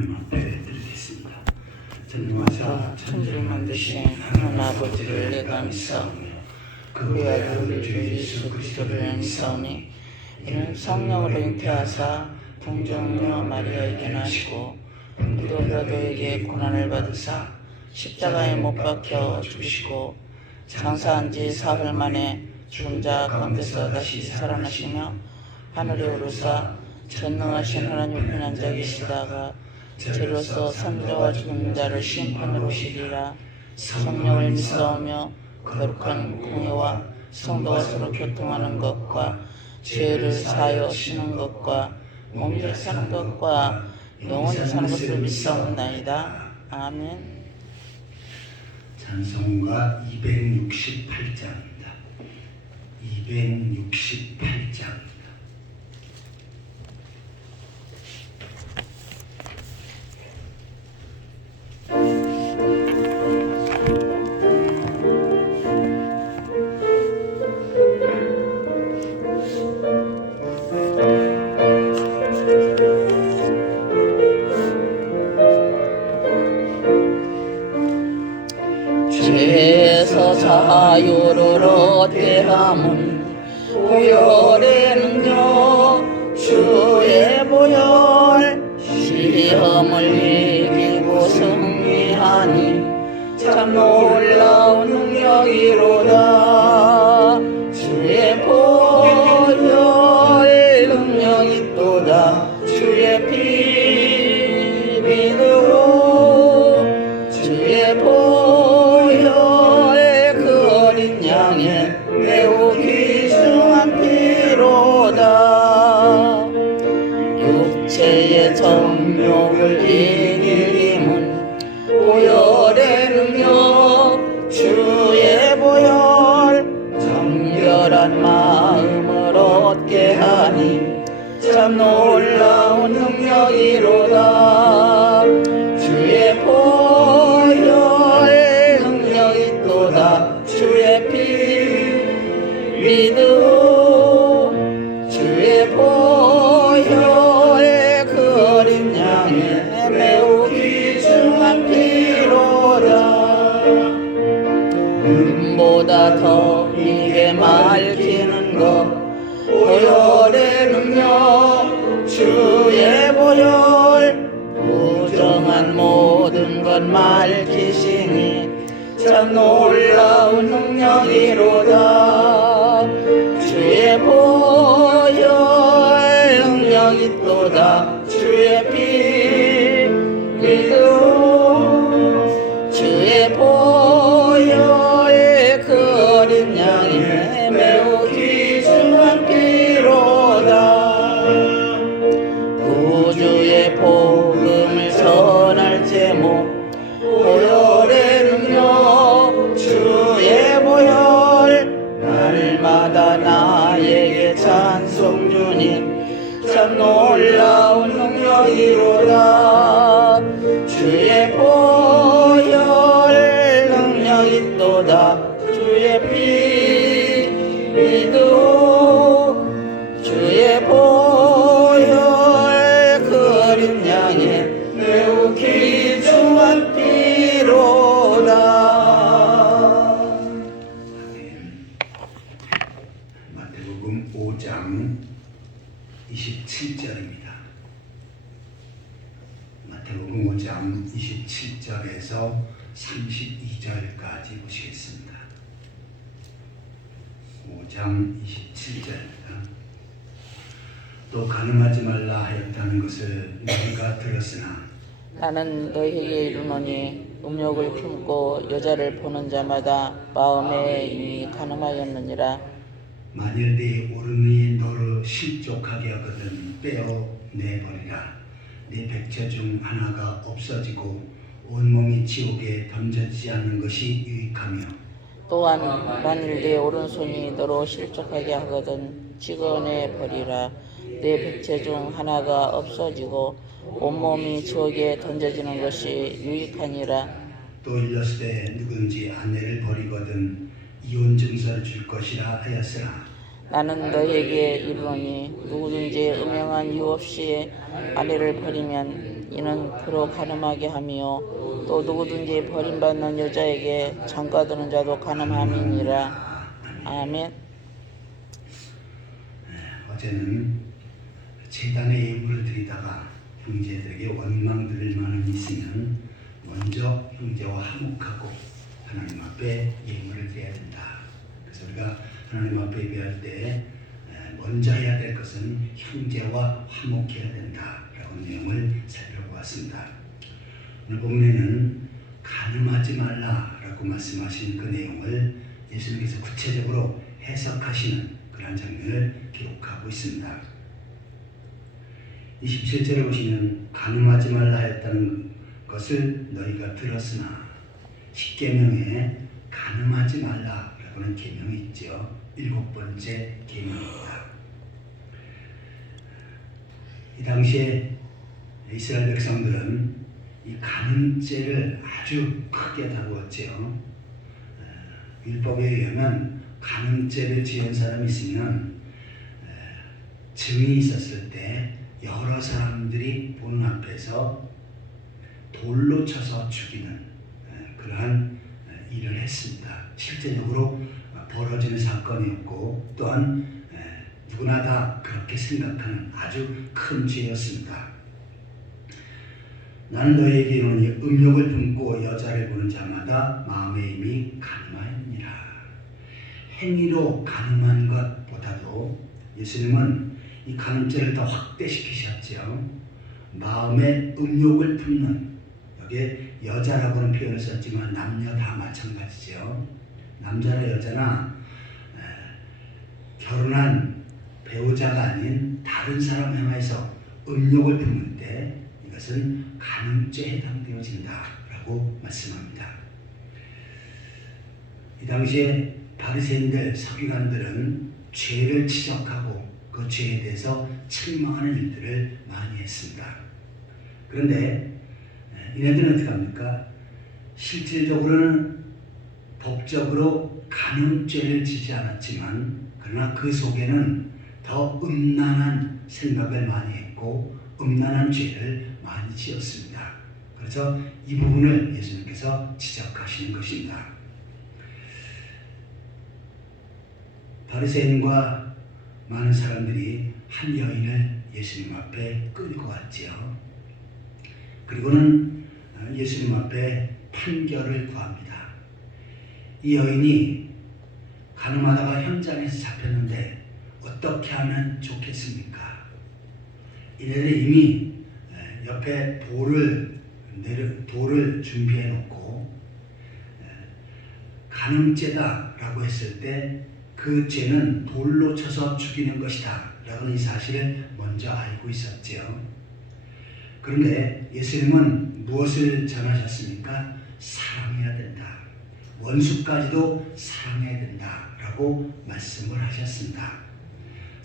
하나님 앞에 드리겠습니다. 전능하사 천지를 만드신 하나님 아버지를 내가 믿사오며 그 외아들 우리 주 예수 그리스도를 믿사오니 이는 성령으로 잉태하사 동정녀 마리아에게 나시고 그도에게 고난을 받으사 십자가에 못 박혀 죽으시고 장사한 지 사흘 만에 죽은 자 가운데서 다시 살아나시며 하늘에 오르사 전능하신 하나님 옆에 앉아 계시다가 저로서 산자와 죽은 자를 심판으로 오시리라. 성령을 믿사오며 거룩한 공예와 성도가 서로 교통하는 것과 죄를 사하여 쉬는 것과 몸이 사는 것과 영원히 사는 것을 믿사옵나이다. 아멘. 찬송가 268장입니다. 268장. 죄에서 자유를 얻게 함은 보혈의 능력 주의 보혈 시험을 이기고 승리하니 참 놀라운 능력이로다. 주의 보혈 능력이 또다. 주의 피 믿으오. 주의 보혈 그 어린 양의 매우 귀중한 피로다. 육체의 정욕을 이길 힘은 보혈의 능력 주의 보혈 정결한 마음을 얻게 하니 참 놀라운 능력이로다. 주의 보혈 능력이 또다. 주의 피 믿으오. 주의 보혈 그 어린 양의 매우 귀중한 피로다. 눈보다 더 이게 맑히는 것 보혈의 능력 주의 보혈 부정한 모든 것 맑히시니 참 놀라운 능력이로다. 주의 보혈 능력이 또다. 주의 피 믿으오. 주의 보혈 그 어린 양의 매우 귀중한 피로다. 구주의 복음을 전할 제목 보혈의 능력 주의 보혈 날마다 나에게 찬송 주님 참 놀라운 능력이로다. 주의 보혈 능력이 또다. 주의 피 믿으오. 주의 보혈 그 어린 양의 매우 귀중한 피로다. 마태복음 5장 27절입니다. 마태복음 5장 27절에서 32절까지 보시겠습니다. 5장 27절입니다. 또 간음하지 말라 하였다는 것을 너희가 들었으나 나는 너희에게 이르노니 음욕을 품고 여자를 보는 자마다 마음에 이미 간음하였느니라. 만일 네 오른이 너를 실족하게 하거든 빼어내버리라. 네 백체 중 하나가 없어지고 온몸이 지옥에 던져지지 않는 것이 유익하며 또한 만일 네 오른손이 너로 실족하게 하거든 찍어내 버리라. 네 백체 중 하나가 없어지고 온몸이 지옥에 던져지는 것이 유익하니라. 또 일렀으되 누구든지 아내를 버리거든 이혼 증서를 줄 것이라 하였으나 나는 너희에게 이르노니 누구든지 음행한 이유 없이 아내를 버리면 이는 그로 가늠하게 하며 또 누구든지 버림받는 여자에게 장가드는 자도 가늠함이니라. 아멘. 어제는 제단의 예물을 드리다가 형제들에게 원망 들을 만은 있으면 먼저 형제와 화목하고 하나님 앞에 예물을 드려야 된다. 그래서 우리가 하나님 앞에 예배할 때 먼저 해야 될 것은 형제와 화목해야 된다라고 내용을 살펴보았습니다. 오늘 본문에는 간음하지 말라라고 말씀하신 그 내용을 예수님께서 구체적으로 해석하시는 그런 장면을 기록하고 있습니다. 27절에 보시면 간음하지 말라 했다는 것을 너희가 들었으나 십계명에 간음하지 말라라고는 계명이 있죠. 7번째 계명입니다. 이 당시에 이스라엘 백성들은 이 간음죄를 아주 크게 다루었죠. 율법에 의하면 간음죄를 지은 사람이 있으면 증이 있었을 때 여러 사람들이 보는 앞에서 돌로 쳐서 죽이는 그러한 일을 했습니다. 실제적으로 벌어지는 사건이었고 또한 누구나 다 그렇게 생각하는 아주 큰 죄였습니다. 나는 너희에게 이르노니 음욕을 품고 여자를 보는 자마다 마음에 이미 간음하였느니라. 행위로 간음한 것보다도 예수님은 이 간음죄를 더 확대시키셨죠. 마음에 음욕을 품는, 여기에 여자라고는 표현을 썼지만 남녀 다 마찬가지죠. 남자나 여자나 결혼한 배우자가 아닌 다른 사람 향해서 음욕을 품을 때 이것은 간음죄에 해당되어진다라고 말씀합니다. 이 당시에 바리새인들, 서기관들은 죄를 지적하고 그 죄에 대해서 책망하는 일들을 많이 했습니다. 그런데 이네들은 어떻게 합니까? 실질적으로는 법적으로 간음죄를 지지 않았지만 그러나 그 속에는 더 음란한 생각을 많이 했고 음란한 죄를 많이 지었습니다. 그래서 이 부분을 예수님께서 지적하시는 것입니다. 바리새인과 많은 사람들이 한 여인을 예수님 앞에 끌고 왔지요. 그리고는 예수님 앞에 판결을 구합니다. 이 여인이 간음하다가 현장에서 잡혔는데 어떻게 하면 좋겠습니까? 이들이 이미 옆에 돌을 준비해 놓고 간음죄다라고 했을 때 그 죄는 돌로 쳐서 죽이는 것이다 라는 이 사실을 먼저 알고 있었죠. 그런데 예수님은 무엇을 전하셨습니까? 사랑해야 된다. 원수까지도 사랑해야 된다라고 말씀을 하셨습니다.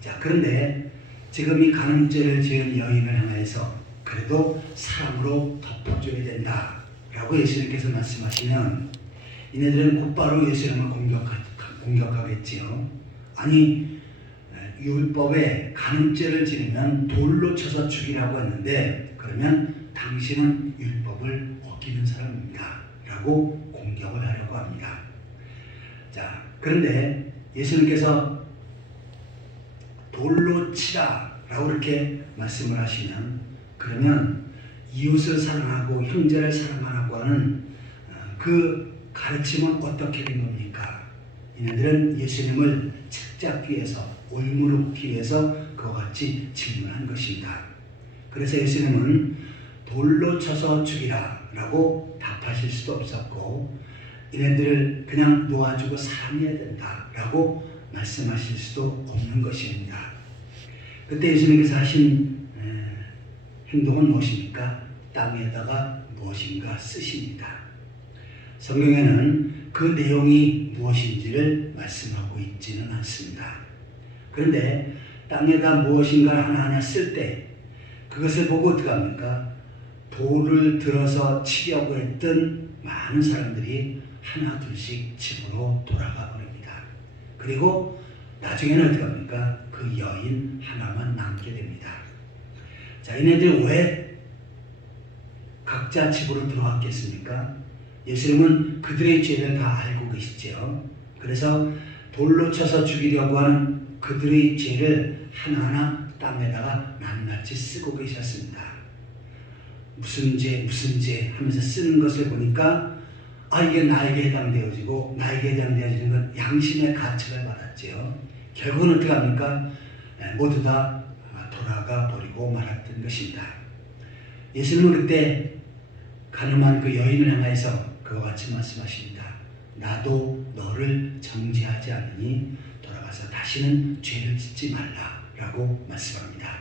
자, 그런데 지금 이 간음죄를 지은 여인을 향해서 그래도 사랑으로 덮어줘야 된다라고 예수님께서 말씀하시면 이네들은 곧바로 예수님을 공격하겠지요. 아니, 율법에 간음죄를 지으면 돌로 쳐서 죽이라고 했는데 그러면 당신은 율법을 어기는 사람입니다 라고 공격을 하려고 합니다. 자, 그런데 예수님께서 돌로 치라 라고 이렇게 말씀을 하시면 그러면 이웃을 사랑하고 형제를 사랑하라고 하는 그 가르침은 어떻게 된 겁니까? 이들은 예수님을 책잡기 위해서 올무르기 위해서 그와 같이 질문한 것입니다. 그래서 예수님은 돌로 쳐서 죽이라 라고 답하실 수도 없었고 이네들을 그냥 놓아주고 사랑해야 된다 라고 말씀하실 수도 없는 것입니다. 그때 예수님께서 하신 행동은 무엇입니까? 땅에다가 무엇인가 쓰십니다. 성경에는 그 내용이 무엇인지를 말씀하고 있지는 않습니다. 그런데 땅에다 무엇인가 하나하나 쓸 때 그것을 보고 어떻게 합니까? 돌을 들어서 치려고 했던 많은 사람들이 하나 둘씩 집으로 돌아가 버립니다. 그리고 나중에는 어떻게 합니까? 그 여인 하나만 남게 됩니다. 자, 이네들 왜 각자 집으로 들어왔겠습니까? 예수님은 그들의 죄를 다 알고 계시죠. 그래서 돌로 쳐서 죽이려고 하는 그들의 죄를 하나하나 땅에다가 낱낱이 쓰고 계셨습니다. 무슨 죄 하면서 쓰는 것을 보니까 이게 나에게 해당되어지고 나에게 해당되어지는 건 양심의 가책을 받았죠. 결국은 어떻게 합니까? 모두 다 돌아가 버리고 말았던 것입니다. 예수님은 그때 가늠한 그 여인을 향하여서 그와 같이 말씀하십니다. 나도 너를 정죄하지 않으니 돌아가서 다시는 죄를 짓지 말라라고 말씀합니다.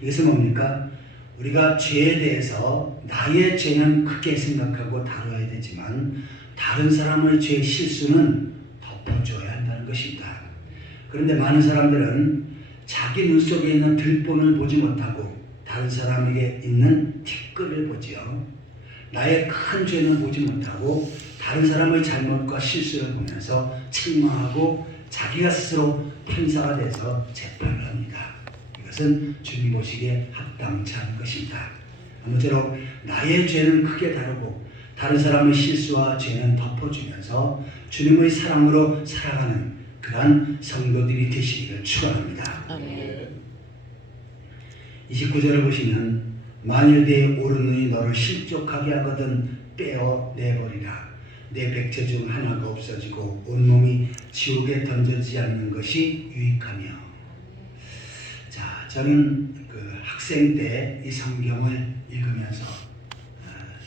이것은 뭡니까? 우리가 죄에 대해서 나의 죄는 크게 생각하고 다뤄야 되지만 다른 사람의 죄 실수는 덮어줘야 한다는 것입니다. 그런데 많은 사람들은 자기 눈 속에 있는 들본을 보지 못하고 다른 사람에게 있는 티끌을 보지요. 나의 큰 죄는 보지 못하고 다른 사람의 잘못과 실수를 보면서 책망하고 자기가 스스로 판사가 돼서 재판을 합니다. 이것은 주님 보시기에 합당치 않은 것입니다. 아무쪼록 나의 죄는 크게 다루고 다른 사람의 실수와 죄는 덮어주면서 주님의 사랑으로 살아가는 그러한 성도들이 되시기를 축원합니다. 아멘. 29절을 보시면 만일 내 오른눈이 너를 실족하게 하거든 빼어내버리라. 내 백체 중 하나가 없어지고 온몸이 지옥에 던져지지 않는 것이 유익하며. 자, 저는 그 학생 때 이 성경을 읽으면서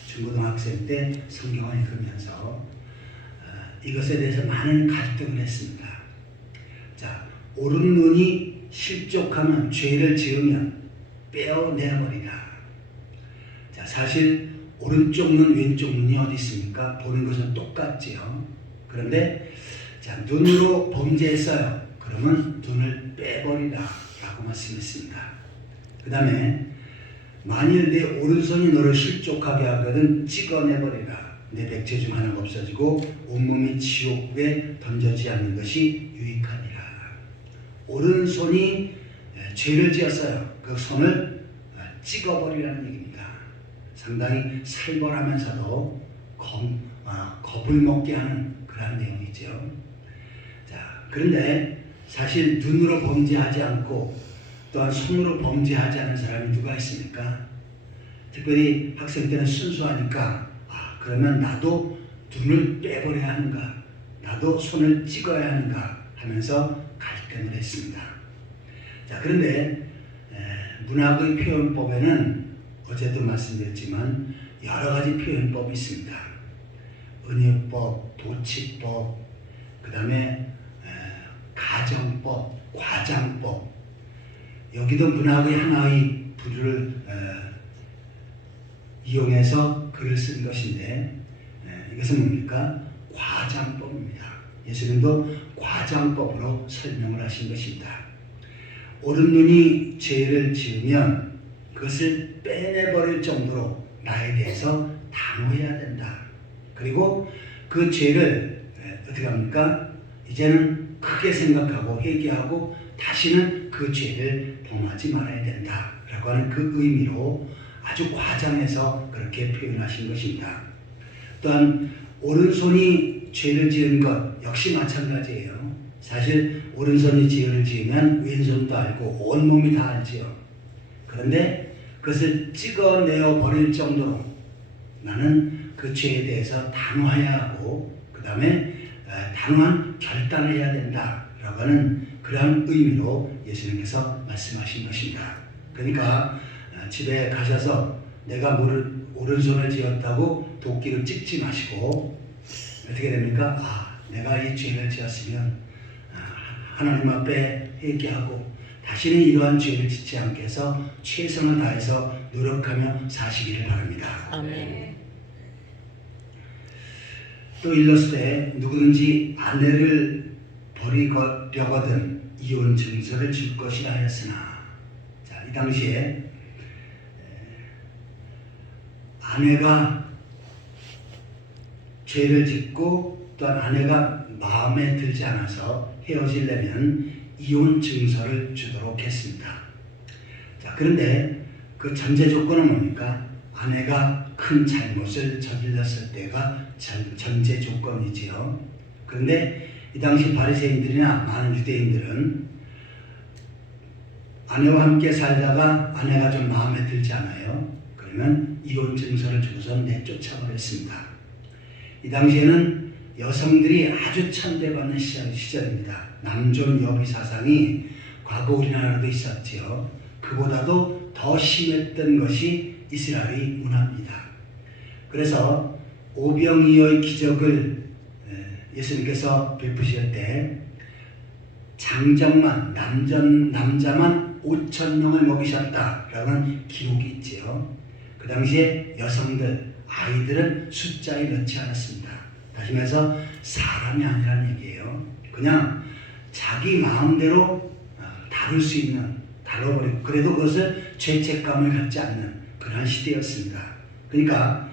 중고등학생 때 성경을 읽으면서 이것에 대해서 많은 갈등을 했습니다. 자, 오른눈이 실족하면 죄를 지으면 빼어내버리라. 자, 사실 오른쪽 눈, 왼쪽 눈이 어디 있습니까? 보는 것은 똑같지요. 그런데 자, 눈으로 범죄했어요. 그러면 눈을 빼버리라 라고 말씀했습니다. 그 다음에 만일 내 오른손이 너를 실족하게 하거든 찍어내버리라. 내 백체 중 하나가 없어지고 온몸이 지옥에 던져지지 않는 것이 유익하니라. 오른손이 죄를 지었어요. 그 손을 찍어버리라는 얘기입니다. 상당히 살벌하면서도 겁을 먹게 하는 그런 내용이죠. 자, 그런데 사실 눈으로 범죄하지 않고 또한 손으로 범죄하지 않은 사람이 누가 있습니까? 특별히 학생 때는 순수하니까 그러면 나도 눈을 빼버려야 하는가, 나도 손을 찍어야 하는가 하면서 갈등을 했습니다. 자, 그런데 문학의 표현법에는 어제도 말씀드렸지만 여러 가지 표현법이 있습니다. 은유법, 도치법, 그 다음에 가정법, 과장법. 여기도 문학의 하나의 부류를 이용해서 글을 쓴 것인데 이것은 뭡니까? 과장법입니다. 예수님도 과장법으로 설명을 하신 것입니다. 오른눈이 죄를 지으면 그것을 빼내버릴 정도로 나에 대해서 단호해야 된다. 그리고 그 죄를 어떻게 합니까? 이제는 크게 생각하고 회개하고 다시는 그 죄를 범하지 말아야 된다 라고 하는 그 의미로 아주 과장해서 그렇게 표현하신 것입니다. 또한 오른손이 죄를 지은 것 역시 마찬가지예요. 사실 오른손이 죄를 지으면 왼손도 알고 온몸이 다 알지요. 그런데 그것을 찍어내어 버릴 정도로 나는 그 죄에 대해서 단호해야 하고 그 다음에 단호한 결단을 해야 된다라고 하는 그러한 의미로 예수님께서 말씀하신 것입니다. 그러니까 집에 가셔서 내가 오른손을 지었다고 도끼를 찍지 마시고 어떻게 됩니까? 내가 이 죄를 지었으면 하나님 앞에 회개하고 다시는 이러한 죄를 짓지 않게 해서 최선을 다해서 노력하며 사시기를 바랍니다. 아멘. 또 일렀을 때 누구든지 아내를 버리려거든 이혼 증서를 줄 것이라 하였으나, 자, 이 당시에 아내가 죄를 짓고 또한 아내가 마음에 들지 않아서 헤어지려면 이혼 증서를 주도록 했습니다. 자, 그런데 그 전제 조건은 뭡니까? 아내가 큰 잘못을 저질렀을 때가 전제 조건이지요. 그런데 이 당시 바리새인들이나 많은 유대인들은 아내와 함께 살다가 아내가 좀 마음에 들지 않아요. 그러면 이혼 증서를 주고서 내쫓아버렸습니다. 이 당시에는 여성들이 아주 천대받는 시절입니다. 남존 여비 사상이 과거 우리나라도 있었지요. 그보다도 더 심했던 것이 이스라엘의 문화입니다. 그래서 오병이어의 기적을 예수님께서 베푸실 때 장정만 남자만 5,000명을 먹이셨다라는 기록이 있지요. 그 당시에 여성들, 아이들은 숫자에 넣지 않았습니다. 다시 말해서 사람이 아니라는 얘기예요. 그냥 자기 마음대로 다룰 수 있는, 다뤄버리고 그래도 그것을 죄책감을 갖지 않는 그러한 시대였습니다. 그러니까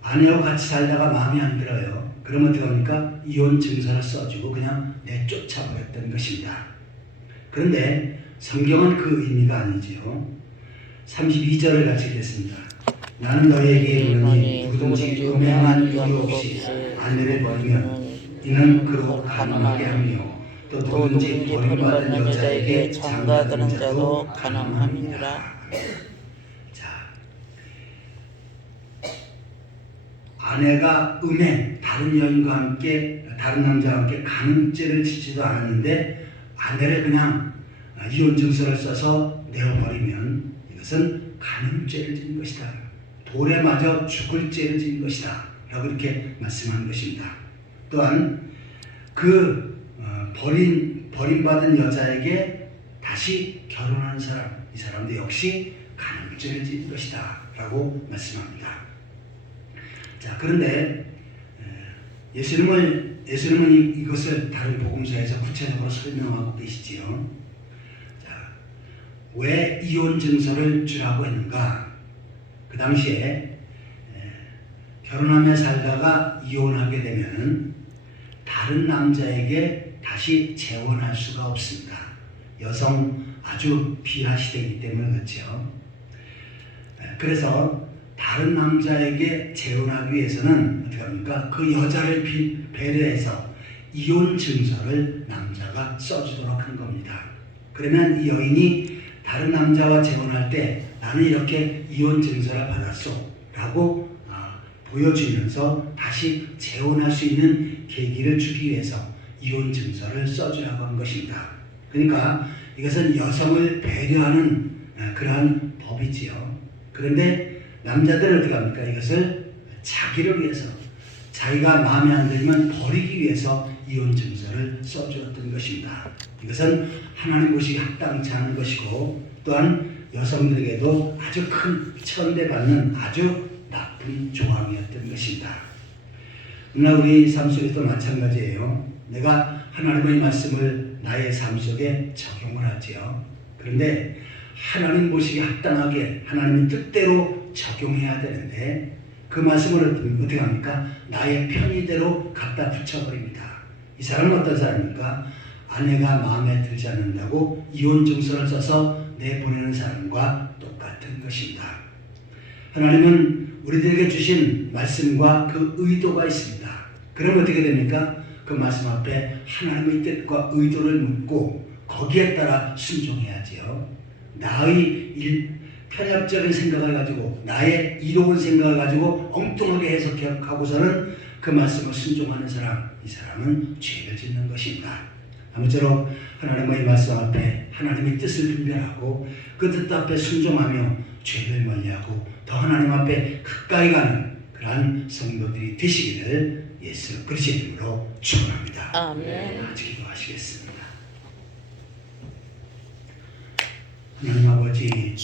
아내하고 같이 살다가 마음에 안 들어요. 그러면 어떻게 합니까? 이혼 증서를 써주고 그냥 내쫓아버렸던 것입니다. 그런데 성경은 그 의미가 아니지요. 32절을 같이 읽겠습니다. 나는 너희에게 이르노니 누구든지 음행한 이유 없이 아내를 버리면 이는 그로 가늠하게 하며 또 누구든지 버림받은 여자에게 장가드는 자도 가늠함이니라. 자, 아내가 다른 여인과 함께 다른 남자와 함께 간음죄를 지지도 않았는데 아내를 그냥 이혼 증서를 써서 내어버리면 이것은 간음죄를 지은 것이다. 돌에 맞아 죽을 죄를 지은 것이다. 라고 이렇게 말씀한 것입니다. 또한 그 버림받은 여자에게 다시 결혼하는 사람, 이 사람도 역시 간음죄를 지은 것이다. 라고 말씀합니다. 자, 그런데 예수님은 이것을 다른 복음서에서 구체적으로 설명하고 계시지요. 자, 왜 이혼 증서를 주라고 했는가? 그 당시에 결혼하며 살다가 이혼하게 되면 다른 남자에게 다시 재혼할 수가 없습니다. 여성 아주 비하시되기 때문에 그렇죠. 그래서 다른 남자에게 재혼하기 위해서는 어떻게 합니까? 그 여자를 배려해서 이혼 증서를 남자가 써주도록 한 겁니다. 그러면 이 여인이 다른 남자와 재혼할 때 나는 이렇게 이혼 증서를 받았소 라고 보여주면서 다시 재혼할 수 있는 계기를 주기 위해서 이혼 증서를 써주라고 한 것입니다. 그러니까 이것은 여성을 배려하는 그러한 법이지요. 그런데 남자들은 어떻게 합니까? 이것을 자기를 위해서, 자기가 마음에 안 들면 버리기 위해서 이혼 증서를 써주었던 것입니다. 이것은 하나님 보시기에 합당치 않은 것이고 또한 여성들에게도 아주 큰 천대받는 아주 나쁜 조항이었던 것입니다. 오늘 우리 삶 속에도 마찬가지예요. 내가 하나님의 말씀을 나의 삶 속에 적용을 하지요. 그런데 하나님 보시기에 합당하게 하나님의 뜻대로 적용해야 되는데 그 말씀을 어떻게 합니까? 나의 편의대로 갖다 붙여버립니다. 이 사람은 어떤 사람입니까? 아내가 마음에 들지 않는다고 이혼 증서를 써서 내보내는 사람과 똑같은 것입니다. 하나님은 우리들에게 주신 말씀과 그 의도가 있습니다. 그럼 어떻게 됩니까? 그 말씀 앞에 하나님의 뜻과 의도를 묻고 거기에 따라 순종해야지요. 나의 편협적인 생각을 가지고 나의 이로운 생각을 가지고 엉뚱하게 해석하고서는 그 말씀을 순종하는 사람, 이 사람은 죄를 짓는 것입니다. 아무쪼록 하나님의 말씀 앞에 하나님의 뜻을 분별하고 그 뜻 앞에 순종하며 죄를 멀리하고 더 하나님 앞에 가까이 가는 그러한 성도들이 되시기를 예수 그리스도의 이름으로 축원합니다. 아멘. 같이 기도하시겠습니다. 하나님 아버지,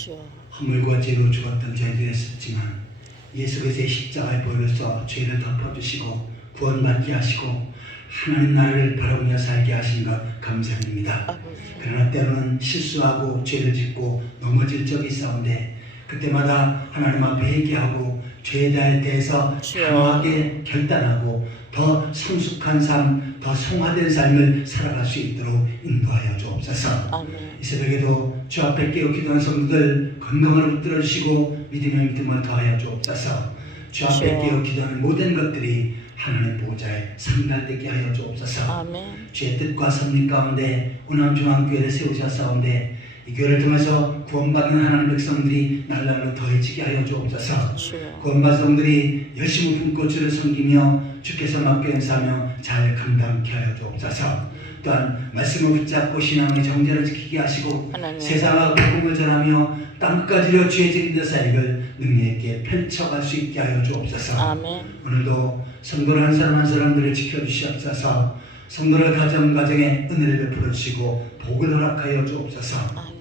허물과 죄로 죽었던 저희들이었지만 예수 그리스도의 십자가의 보혈로서 죄를 덮어주시고 구원받게 하시고 하나님 나라를 바라보며 살게 하신 것 감사드립니다. 그러나 때로는 실수하고 죄를 짓고 넘어질 적이 있사온데 그때마다 하나님 앞에 회개하고 죄에 대해서 주여. 강하게 결단하고 더 성숙한 삶, 더 성화된 삶을 살아갈 수 있도록 인도하여 주옵소서. 아멘. 이 새벽에도 주 앞에 깨어 기도하는 성도들 건강을 붙들어 주시고 믿음의 믿음을 더하여 주옵소서. 주 앞에 주여. 깨어 기도하는 모든 것들이 하나님 보좌에 상달되게 하여 주옵소서. 아멘. 주의 뜻과 섭리 가운데 호남중앙교회를 세우셨사온데 이 교회를 통해서 구원받는 하나님 백성들이 날날로 더해지게 하여 주옵소서. 주여. 구원받은 성들이 열심히 품고 주를 섬기며 주께서 맡겨 인사하며 잘 감당케 하여 주옵소서. 또한 말씀을 붙잡고 신앙의 정제를 지키게 하시고 하나님. 세상과 복음을 전하며 땅까지로 주의 증인된 사역을 능력 있게 펼쳐갈 수 있게 하여 주옵소서. 아멘. 오늘도 성도를 한 사람 한 사람들을 지켜주시옵소서. 성도를 가정에 은혜를 베풀어 주시고 복을 허락하여 주옵소서. 아멘.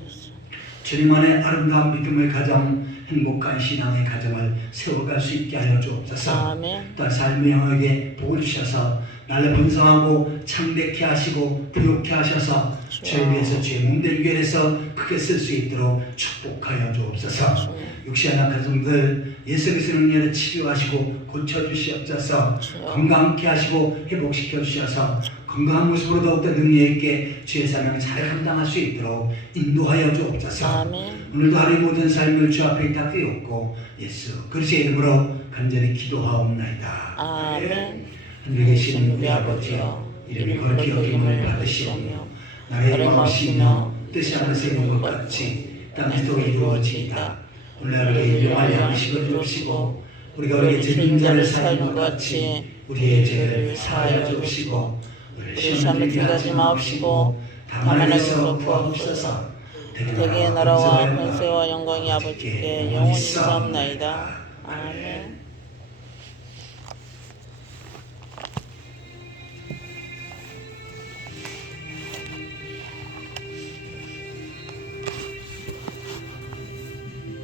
주님 안에 아름다운 믿음의 가정, 행복한 신앙의 가정을 세워갈 수 있게 하여 주옵소서. 아멘. 또한 삶의 영역에 복을 주셔서 나를 번성하고 창대케 하시고 부욕케 하셔서 주에 위해서 주의 몸된 교회에서 크게 쓸 수 있도록 축복하여 주옵소서. 육신의 가정들 예수 그리스도의 은혜로 치료하시고 고쳐주시옵소서. 건강케 하시고 회복시켜 주셔서 건강한 모습으로 더욱더 능력 있게 주의 사명을 잘 감당할 수 있도록 인도하여 주옵소서. 아멘. 오늘도 하루의 모든 삶을 주 앞에 다 띄웠고 예수 그리스도의 이름으로 간절히 기도하옵나이다. 아멘. 하늘에 계신 우리 아버지여, 이름이 거룩히 여김을 받으시오며 나라의 마음이시며 뜻이 하늘에서 이룬 것 같이 땅에서도 이루어지이다. 오늘 하루 일용할 양식을 주옵시고 우리가 우리의 죄진 자를 사하는 것 같이 우리의 죄를 사하여 주옵시고 우리를 시험에 들게 하지 마옵시고 다만 악에서 구하옵소서. 대개의 나라와 권세와 영광이 아버지께 영원히 있사옵나이다. 아멘.